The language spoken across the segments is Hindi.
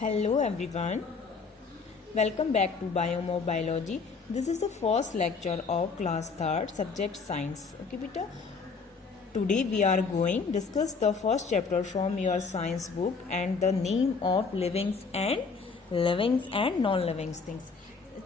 Hello everyone, welcome back to Biomobiology. This is the first lecture of class 3rd subject science. Okay beta, today we are going discuss the first chapter from your science book and the name of living and non-living things.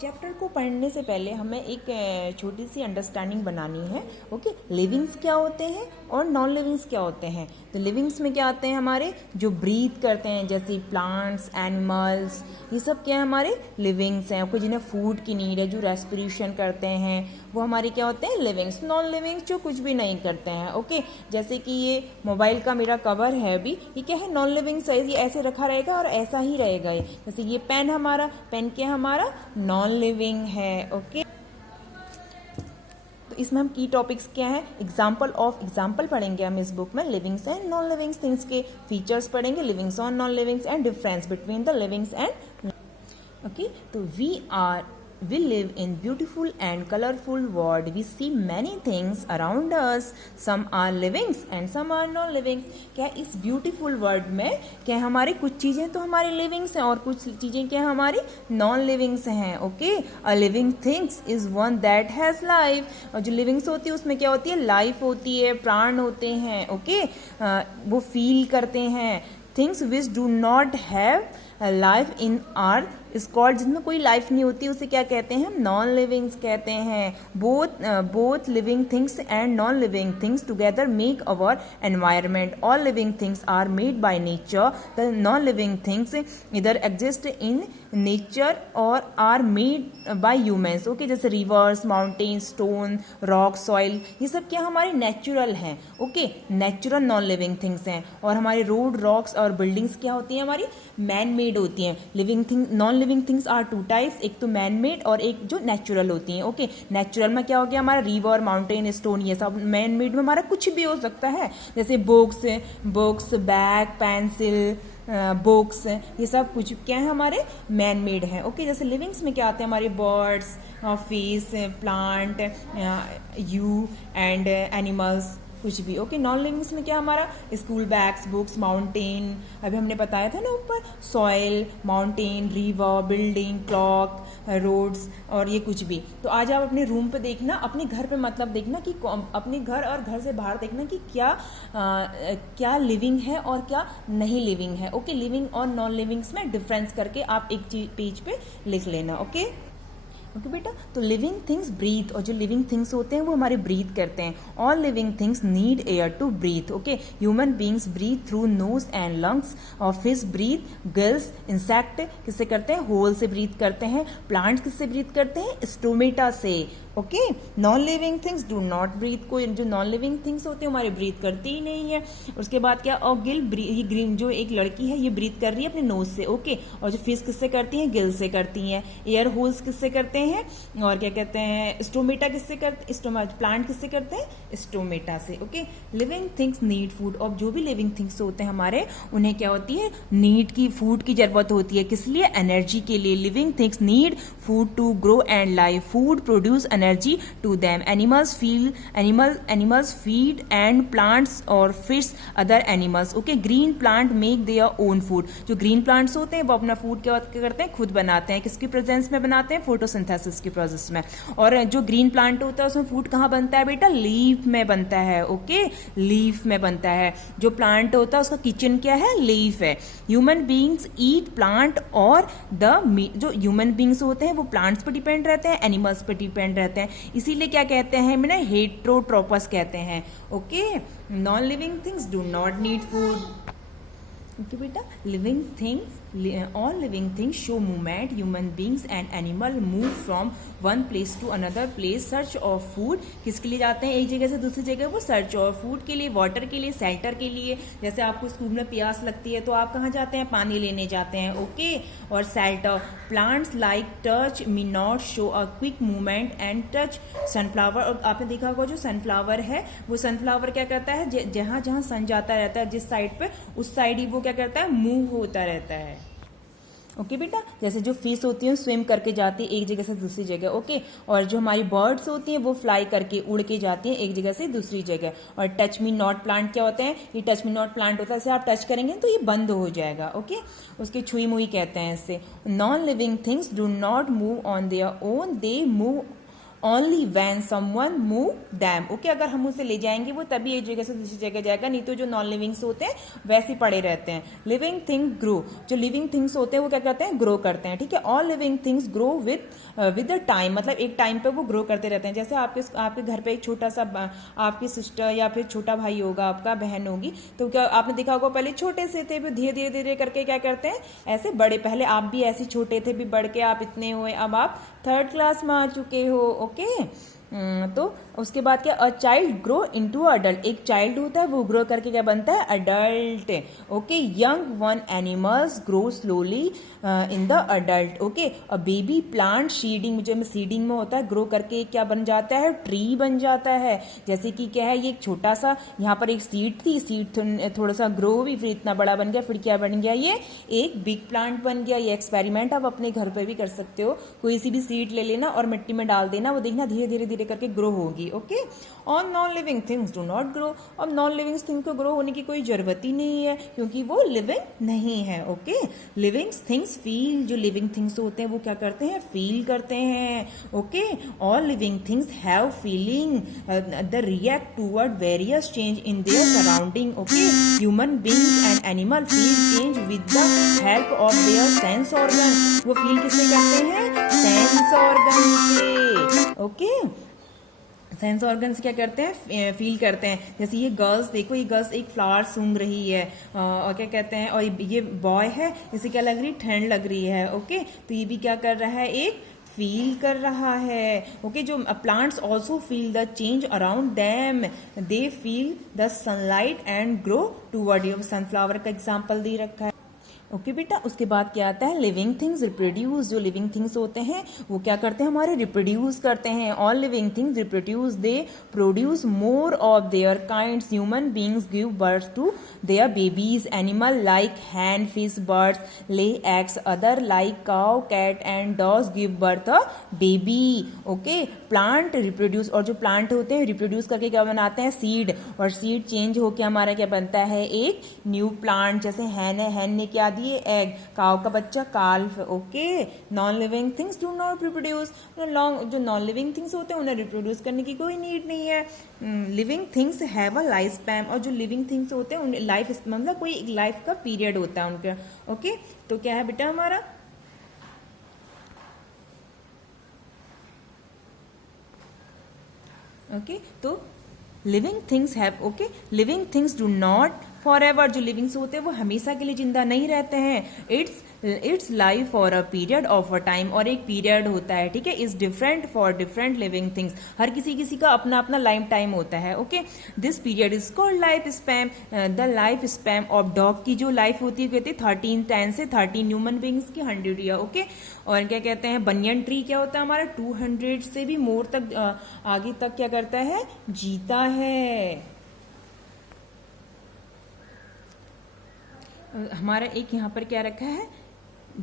Chapter को पढ़ने से पहले हमें एक छोटी सी अंडरस्टैंडिंग बनानी है. ओके, लिविंग्स क्या होते हैं और नॉन लिविंग्स क्या होते हैं. तो लिविंग्स में क्या आते हैं हमारे जो ब्रीथ करते हैं, जैसे प्लांट्स, एनिमल्स, ये सब क्या है हमारे लिविंग्स हैं. ओके, जिन्हें फूड की नीड है, जो रेस्पिरेशन करते हैं, वो हमारे क्या होते हैं लिविंग्स. नॉन लिविंग्स जो कुछ भी नहीं करते हैं. ओके, जैसे कि ये मोबाइल का मेरा कवर है अभी, ये क्या है नॉन लिविंग साइज, ये ऐसे रखा रहेगा और ऐसा ही रहेगा. ये जैसे ये पेन हमारा, पेन क्या हमारा नॉन लिविंग है. ओके, तो इसमें हम की टॉपिक्स क्या है, एग्जाम्पल पढ़ेंगे हम इस बुक में. Livings and non livings things के फीचर्स पढ़ेंगे, लिविंग्स और non livings and difference between the livings and. Okay, तो we live in beautiful and colorful world. We see many things around us. Some are livings and some are non-living. क्या इस beautiful world में क्या हमारी कुछ चीजें तो हमारी livings हैं और कुछ चीजें क्या हमारी non-livings हैं. Okay, a living things is one that has life. और जो livings होती है उसमें क्या होती है, life होती है, प्राण होते हैं. Okay, वो feel करते हैं. Things which do not have life in are scold, जिसमें कोई लाइफ नहीं होती, उसे क्या कहते हैं, नॉन लिविंग्स कहते हैं. Both living things and non living things together make our environment. All living things are made by nature. The non living things इधर एग्जिस्ट इन नेचर और are made by humans. Okay, जैसे rivers, mountain, stone, rock, soil, ये सब क्या हमारे नेचुरल हैं. Okay, natural non living things हैं. और हमारे रोड, रॉक्स और बिल्डिंग्स क्या होती हैं, हमारी मैन मेड होती हैं. Living thing, non living things are two types, एक तो मैन मेड और एक जो नेचुरल होती हैं. ओके, नेचुरल में क्या हो गया हमारा रिवर, माउंटेन, स्टोन, ये सब. मैन मेड में हमारा कुछ भी हो सकता है, जैसे बुक्स, बैग, पेंसिल, बुक्स, ये सब कुछ क्या है हमारे मैन मेड है. ओके, जैसे लिविंग्स में क्या आते हैं हमारे birds, fish, plant, you and animals, कुछ भी. ओके, नॉन लिविंग्स में क्या हमारा स्कूल बैग्स, बुक्स, माउंटेन, अभी हमने बताया था ना ऊपर, soil, mountain, river, building, clock, roads और ये कुछ भी. तो आज आप अपने रूम पे देखना, अपने घर पे मतलब देखना कि अपने घर और घर से बाहर देखना कि क्या लिविंग है और क्या नहीं लिविंग है. ओके, लिविंग और नॉन लिविंग्स में डिफरेंस करके आप एक पेज पे लिख लेना. ओके बेटा, तो लिविंग थिंग्स ब्रीथ, और जो लिविंग थिंग्स होते हैं वो हमारे ब्रीथ करते हैं. All living things need air to breathe. Okay, human beings breathe through nose and lungs, और फिश ब्रीथ गिल्स. इंसेक्ट किससे करते हैं, होल से ब्रीथ करते हैं. प्लांट्स किससे ब्रीथ करते हैं, स्टोमेटा से. Okay, non living things do not breathe. कोई जो नॉन लिविंग थिंग्स होते हैं हमारे ब्रीथ करती ही नहीं है. उसके बाद क्या, और ये ग्रीन जो एक लड़की है ये ब्रीथ कर रही है अपने नोज से. ओके, और जो फिश किससे करती हैं, गिल से करती हैं. एयर होल्स किससे करते हैं, और क्या कहते हैं, स्टोमेटा किससे करते, प्लांट किससे करते हैं, स्टोमेटा से. Okay, living things need food. और जो भी लिविंग थिंग्स होते हैं हमारे, उन्हें क्या होती है, नीड की, फूड की जरूरत होती है. किस लिए, एनर्जी के लिए. Living things need food to grow and live. Food produce energy to them. Animals feed and plants or fish other animals. Okay, green plant make their own food. जो green plants होते हैं वो अपना फूड क्या करते हैं, खुद बनाते हैं. किसकी प्रेजेंस में बनाते हैं, फोटोसिंथेसिस की प्रोसेस में. और जो ग्रीन प्लांट होता है उसमें फूड कहाँ बनता है बेटा, लीफ में बनता है. ओके, लीफ में बनता है. जो प्लांट होता है उसका किचन क्या है, लीफ है. ह्यूमन बींग्स ईट प्लांट और जो ह्यूमन बींग्स होते हैं वो प्लांट्स पर डिपेंड रहते हैं, एनिमल्स पर डिपेंड रहते हैं. इसीलिए क्या कहते हैं, मैंने हेट्रोट्रोपस कहते हैं. Okay, non living things do not need food. Okay बेटा, living things, all living things show movement. Human beings and animal move from one place to another place, search of food. किसके लिए जाते हैं एक जगह से दूसरी जगह, वो सर्च ऑफ फूड के लिए, वाटर के लिए, शेल्टर के लिए. जैसे आपको स्कूल में प्यास लगती है तो आप कहाँ जाते हैं, पानी लेने जाते हैं. ओके, और shelter. Plants like touch me not show a quick movement and touch sunflower. और आपने देखा होगा जो सनफ्लावर है, वो सनफ्लावर क्या करता है, जहां जहां सन जाता रहता है जिस साइड पे, उस साइड ही वो क्या करता है, मूव होता रहता है. ओके बेटा, जैसे जो फिश होती है स्विम करके जाती है एक जगह से दूसरी जगह, ओके। और जो हमारी बर्ड्स होती हैं वो फ्लाई करके उड़ के जाती हैं एक जगह से दूसरी जगह। और टच मी नॉट प्लांट क्या होते हैं, ये टच मी नॉट प्लांट होता है, इसे आप टच करेंगे तो ये बंद हो जाएगा, ओके। उसके छुई मुई कहते हैं इसे। Non living things do not move on their own, they move only when someone move them, okay. अगर हम उसे ले जाएंगे वो तभी एक जगह से दूसरी जगह जाएगा, नहीं तो जो नॉन लिविंग्स होते हैं वैसे पड़े रहते हैं। लिविंग थिंग ग्रो, जो लिविंग थिंग्स होते हैं वो क्या करते हैं, ग्रो करते हैं, ठीक है। All living things grow with the time, मतलब एक टाइम पे वो ग्रो करते रहते हैं। जैसे आपके घर पे एक छोटा सा आपकी सिस्टर या फिर छोटा भाई होगा, आपका बहन होगी, तो क्या आपने देखा होगा पहले छोटे से थे, फिर धीरे धीरे धीरे करके क्या करते हैं ऐसे बड़े। पहले आप भी ऐसे छोटे थे, भी बढ़ के आप इतने हुए, अब आप 3rd क्लास में आ चुके हो, ओके। तो उसके बाद क्या, a child grow into adult, एक चाइल्ड होता है वो ग्रो करके क्या बनता है, adult, okay. Young one animals grow slowly in the adult, okay. A baby plant seeding, जो सीडिंग में होता है, ग्रो करके क्या बन जाता है, ट्री बन जाता है। जैसे कि क्या है, ये एक छोटा सा यहाँ पर एक सीड थी, सीड थोड़ा सा ग्रो हुई, फिर इतना बड़ा बन गया, फिर क्या बन गया, ये एक बिग प्लांट बन गया। ये एक्सपेरिमेंट आप अपने घर पे भी कर सकते हो, कोई सी भी सीड ले लेना और मिट्टी में डाल देना, वो देखना धीरे धीरे धीरे करके ग्रो होगी, ओके। और non living things do not grow, और नॉन लिविंग थिंग्स को ग्रो होने की कोई जरूरत ही नहीं है क्योंकि वो लिविंग नहीं है, ओके। लिविंग थिंग्स फील, जो लिविंग थिंग्स होते हैं वो क्या करते हैं, फील करते हैं, okay. All living things have feeling, the react toward various change in their surrounding, okay. Human beings and animal feel change with the help of their sense organ, वो फील किससे करते हैं, सेंस ऑर्गन से, ओके। सेंस ऑर्गन से क्या करते हैं, फील करते हैं। जैसे ये गर्ल्स देखो, ये गर्ल्स एक फ्लावर सूंघ रही है, और क्या कहते हैं, और ये बॉय है, इसे क्या लग रही, ठंड लग रही है, ओके। तो ये भी क्या कर रहा है, एक फील कर रहा है, ओके। जो plants also feel the change around them, they feel the sunlight and grow toward you. Sunflower का एग्जाम्पल दे रखा है, ओके बेटा। उसके बाद क्या आता है, लिविंग थिंग्स रिप्रोड्यूस, जो लिविंग थिंग्स होते हैं वो क्या करते हैं, हमारे रिप्रोड्यूस करते हैं। All living things reproduce, they produce more of their kinds, human beings give birth to their babies, animal like hen, fish, birds lay eggs, other like cow, cat and dogs give birth a baby, okay. Plant reproduce, और जो प्लांट होते हैं रिप्रोड्यूस करके क्या बनाते हैं, सीड, और सीड चेंज होके हमारा क्या बनता है, एक न्यू प्लांट। जैसे हैन है, हैन ने क्या ये एग, काव का बच्चा काल्फ, okay. Non living things do not reproduce, जो नॉन लिविंग थिंग्स होते हैं उन्हें रिप्रोड्यूस करने की कोई नीड नहीं है। Living things have a life span, और जो लिविंग थिंग्स होते हैं उन्हें लाइफ, मतलब कोई एक लाइफ का पीरियड होता है उनका, ओके। तो क्या है बेटा हमारा, ओके। तो living things have, okay, living things do not for ever, जो लिविंग्स होते हैं वो हमेशा के लिए जिंदा नहीं रहते हैं। It's life for a period of a time, और एक पीरियड होता है, ठीक है। Is different for different living things, हर किसी का अपना अपना लाइफ टाइम होता है, okay. This period is called life span. The life span of dog की जो लाइफ होती है कहते हैं 10 से 13 ह्यूमन बींग्स की 100 ईयर, ओके। और क्या कहते हैं, बनियन ट्री क्या होता है हमारा, 200 से भी मोर तक आगे तक क्या करता है, जीता है। हमारा एक यहाँ पर क्या रखा है,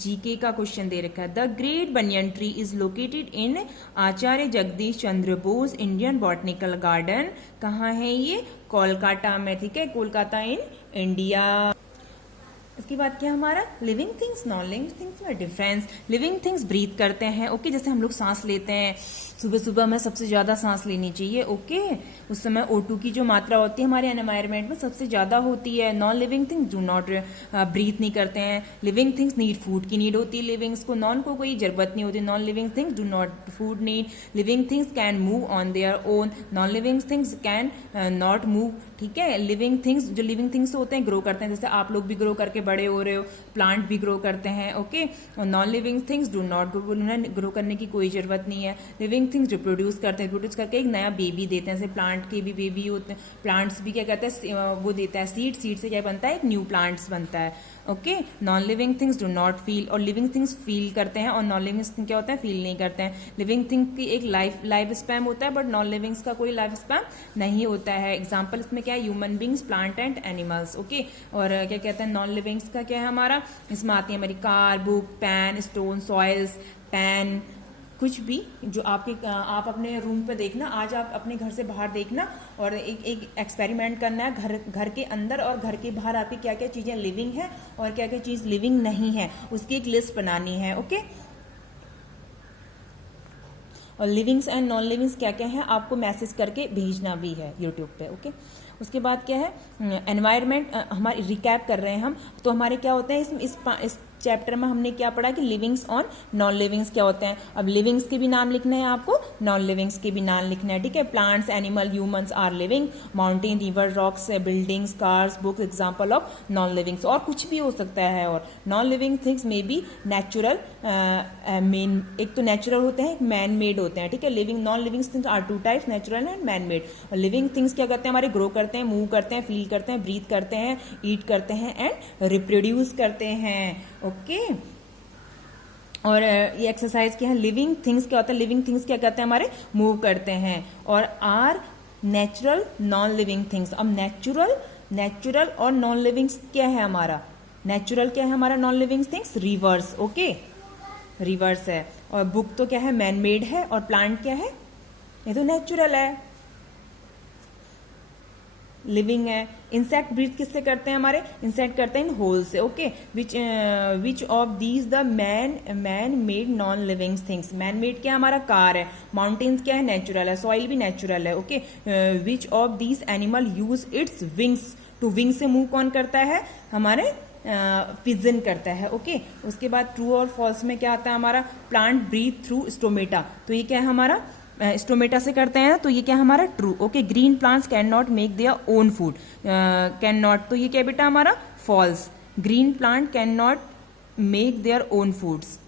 जीके का क्वेश्चन दे रखा है। The great banyan tree is located in Acharya Jagdish Chandra Bose Indian botanical garden. कहाँ है ये, कोलकाता में, ठीक है, कोलकाता इन इंडिया। उसके बाद क्या हमारा, living things non living things में डिफरेंस। लिविंग थिंग्स ब्रीथ करते हैं, ओके। जैसे हम लोग सांस लेते हैं, सुबह सुबह में सबसे ज्यादा सांस लेनी चाहिए, ओके। उस समय O2 की जो मात्रा होती है हमारे एनवायरमेंट में सबसे ज्यादा होती है। Non living things do not breathe नहीं करते हैं। लिविंग थिंग्स नीड फूड की नीड होती है लिविंग्स को, नॉन को कोई जरूरत नहीं होती। Non living things do not food need. Living things can move on their own, non living things can not move, ठीक है। लिविंग थिंग्स, जो लिविंग थिंग्स होते हैं ग्रो करते हैं, जैसे आप लोग भी ग्रो करके बड़े हो रहे हो, प्लांट भी ग्रो करते हैं, ओके। और non living things do not grow, उन्हें ग्रो करने की कोई जरूरत नहीं है। लिविंग थिंग्स रिप्रोड्यूस करते हैं, रिप्रोड्यूस करके एक नया बेबी देते हैं, जैसे प्लांट के भी बेबी होते हैं। प्लांट्स भी क्या कहते हैं, वो देता है सीड, सीड से क्या बनता है, एक न्यू प्लांट्स बनता है, okay. Non living things do not feel, और लिविंग थिंग्स फील करते हैं, और नॉन लिविंग थिंग क्या होता है, फील नहीं करते हैं। लिविंग थिंग की एक लाइफ स्पैम होता है, बट नॉन लिविंग्स का कोई लाइफ स्पैम नहीं होता है। एग्जाम्पल इसमें क्या है, human beings, plant and animals, okay. और क्या कहते हैं, नॉन लिविंग लिविंग्स का क्या है हमारा, इसमें आती है हमारी car, book, pen, stone, soils, pen, कुछ भी जो आप अपने रूम पे देखना, आज आप अपने घर से बाहर देखना और एक एक्सपेरिमेंट करना है घर के अंदर और घर के बाहर आपकी क्या क्या चीजें लिविंग है और क्या क्या चीज लिविंग नहीं है, उसकी एक लिस्ट बनानी है। ओके, और लिविंग्स एंड नॉन लिविंग्स क्या क्या है आपको मैसेज करके भेजना भी है यूट्यूब पे। ओके, उसके बाद क्या है, एनवायरनमेंट हमारी रिकैप कर रहे हैं हम, तो हमारे क्या होते हैं इस चैप्टर में हमने क्या पढ़ा कि लिविंग्स और नॉन लिविंग्स क्या होते हैं। अब लिविंग्स के भी नाम लिखने हैं आपको, नॉन लिविंग्स के भी नाम लिखना है, ठीक है। Plants, animal, humans are living, mountain, river, rocks, buildings, cars, books, example of non livings. और कुछ भी हो सकता है, और नॉन लिविंग थिंग्स में भी नेचुरल मेन, एक तो नेचुरल होते हैं, एक मैन मेड होते हैं, ठीक है। Living non living things are two types, natural and man made. और लिविंग थिंग्स क्या करते हैं, हमारे ग्रो करते हैं, मूव करते हैं, फील करते हैं, ब्रीथ करते हैं, ईट करते हैं एंड रिप्रोड्यूस करते हैं। ओके, और ये एक्सरसाइज क्या है, लिविंग थिंग्स क्या होता है, लिविंग थिंग्स क्या करते हैं हमारे, मूव करते हैं। और are natural non living things. अब नेचुरल और नॉन लिविंग्स क्या है हमारा, नेचुरल क्या है हमारा, non living things rivers. Okay, rivers है। और बुक तो क्या है, मैन मेड है। और प्लांट क्या है, ये तो नेचुरल है, लिविंग है। इंसेक्ट ब्रीथ किससे करते हैं हमारे, इंसेक्ट करते हैं इन होल से। Okay, which of these the man made non living things. Man made क्या है हमारा, कार है। माउंटेन्स क्या है, नेचुरल है। सॉइल भी नेचुरल है। Okay, which of these animal use its wings to, wing से मूव कौन करता है, हमारे पिजन करता है। ओके, उसके बाद ट्रू और फॉल्स में क्या आता है हमारा, प्लांट ब्रीथ थ्रू स्टोमेटा, तो ये क्या है हमारा, स्टोमेटा से करते हैं, तो ये क्या हमारा true. Okay, green plants can not make their own food, can not, तो ये क्या बेटा हमारा false. Green plant can not make their own foods,